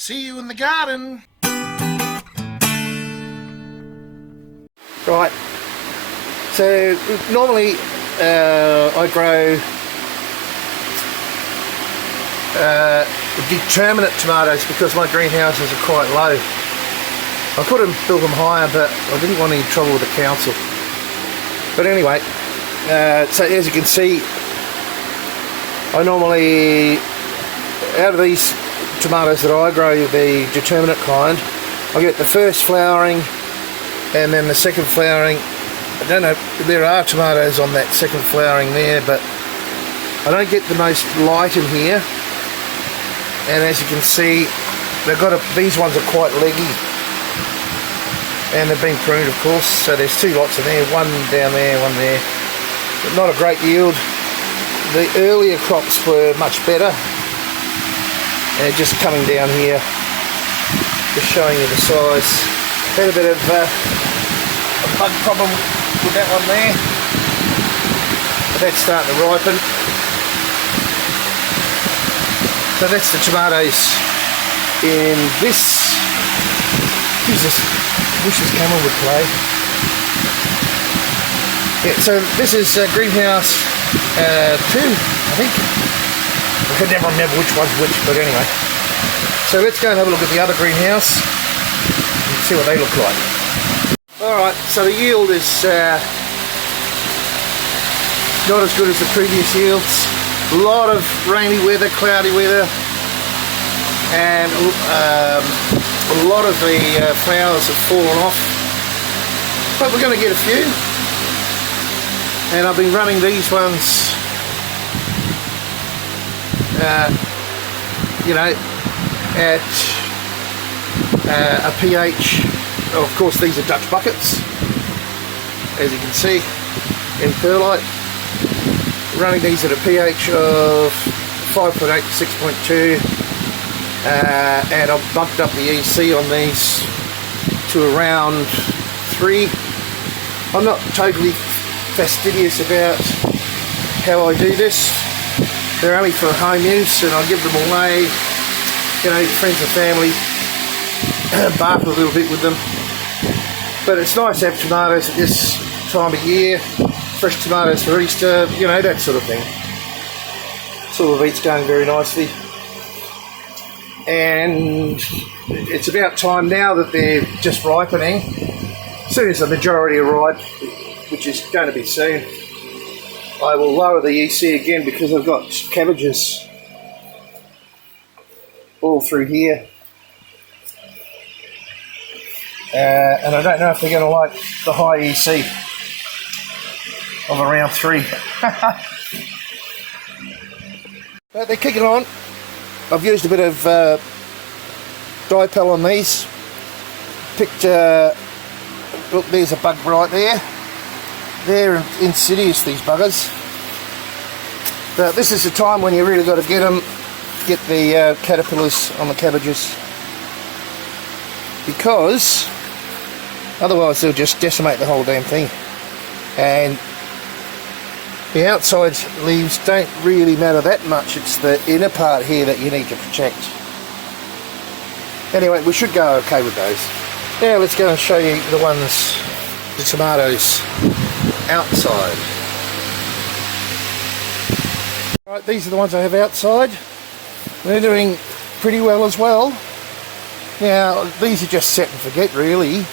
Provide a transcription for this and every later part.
See you in the garden. Right, so normally I grow determinate tomatoes because my greenhouses are quite low. I could have built them higher, but I didn't want any trouble with the council. But anyway, so as you can see, I normally, out of these tomatoes that I grow, the determinate kind, I get the first flowering and then the second flowering. I don't know, there are tomatoes on that second flowering there, but I don't get the most light in here. And as you can see, these ones are quite leggy, and they've been pruned, of course. So there's two lots in there, one down there, one there, but not a great yield. The earlier crops were much better, and just coming down here, just showing you the size. Had a bit of a bug problem with that one there, but that's starting to ripen. So that's the tomatoes in this. Jesus, wish this camera would play. Yeah, so this is greenhouse 2, I think. I can never remember which one's which, but anyway. So let's go and have a look at the other greenhouse and see what they look like. Alright, so the yield is not as good as the previous yields. A lot of rainy weather, cloudy weather, and a lot of the flowers have fallen off. But we're going to get a few. And I've been running these ones, you know, at a pH, of course these are Dutch buckets, as you can see, in perlite. Running these at a pH of 5.8 to 6.2, and I've bumped up the EC on these to around 3. I'm not totally fastidious about how I do this. They're only for home use, and I give them away, you know, friends and family, bark a little bit with them. But it's nice to have tomatoes at this time of year, fresh tomatoes for Easter, you know, that sort of thing. Sort of eats going very nicely. And it's about time now that they're just ripening. As soon as the majority are ripe, which is going to be soon, I will lower the EC again because I've got cabbages all through here. And I don't know if they're going to like the high EC of around 3. But they're kicking on. I've used a bit of dipel on these. Picked, look, there's a bug right there. They're insidious, these buggers. But this is the time when you really got to get them, get the caterpillars on the cabbages, because otherwise they'll just decimate the whole damn thing. And the outside leaves don't really matter that much, it's the inner part here that you need to protect. Anyway, we should go okay with those. Now let's go and show you the ones, the tomatoes outside. Right, these are the ones I have outside. They're doing pretty well as well. Now, these are just set and forget, really.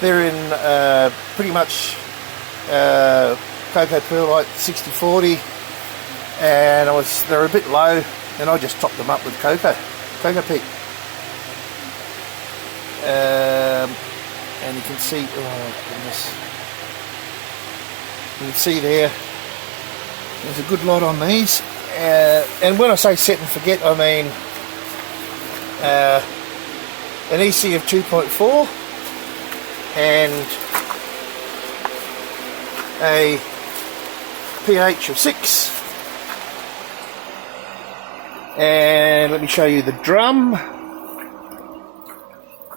They're in pretty much cocoa perlite 60-40, and they're a bit low, and I just topped them up with cocoa peat. And you can see, oh goodness, you can see there's a good lot on these. And when I say set and forget, I mean an EC of 2.4 and a pH of 6. And let me show you the drum.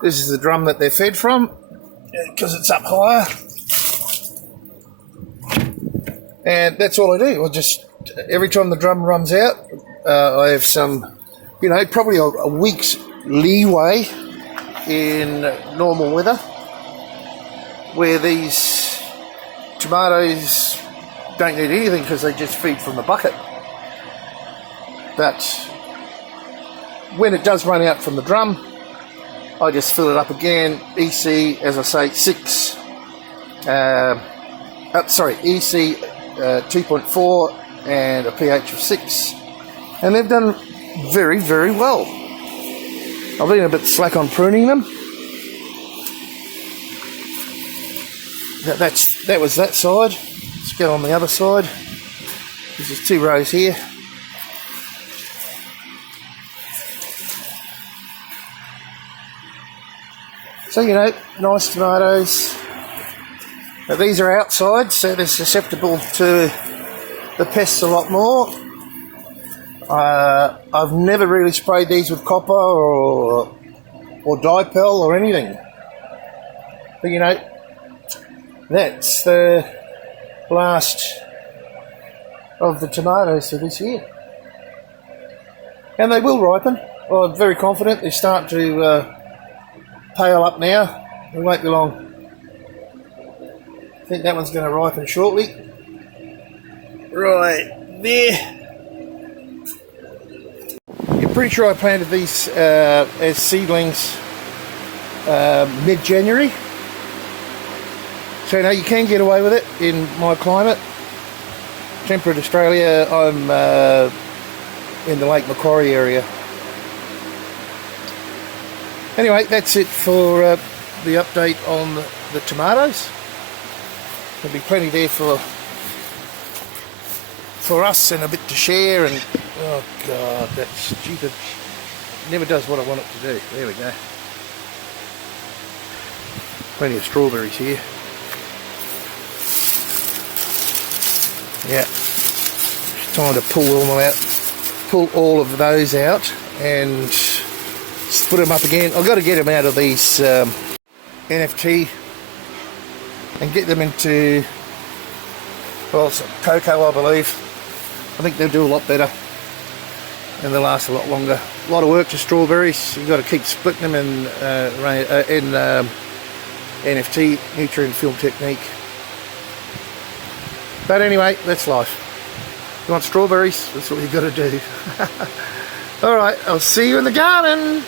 This is the drum that they're fed from, because it's up higher. And that's all I do. I just, every time the drum runs out, I have some, you know, probably a week's leeway in normal weather, where these tomatoes don't need anything because they just feed from the bucket. But when it does run out from the drum, I just fill it up again. EC, as I say, 6. EC 2.4 and a pH of 6, and they've done very, very well. I've been a bit slack on pruning them. That was that side. Let's go on the other side. This is 2 rows here. So, you know, nice tomatoes. Now, these are outside, so they're susceptible to the pests a lot more. I've never really sprayed these with copper or dipel or anything. But, you know, that's the last of the tomatoes for this year. And they will ripen. Well, I'm very confident they're starting to pale up now. It won't be long. I think that one's going to ripen shortly. Right there. I'm pretty sure I planted these as seedlings mid-January. So, you know, you can get away with it in my climate. Temperate Australia, I'm in the Lake Macquarie area. Anyway, that's it for the update on the tomatoes. There'll be plenty there for us and a bit to share, and oh god, that stupid never does what I want it to do. There we go. Plenty of strawberries here. Yeah, just trying to pull all of those out and put them up again. I've got to get them out of these NFT and get them into, well, some cocoa, I believe. I think they'll do a lot better and they'll last a lot longer. A lot of work to strawberries. You've got to keep splitting them in NFT, nutrient film technique. But anyway, that's life. You want strawberries? That's what you've got to do. Alright, I'll see you in the garden.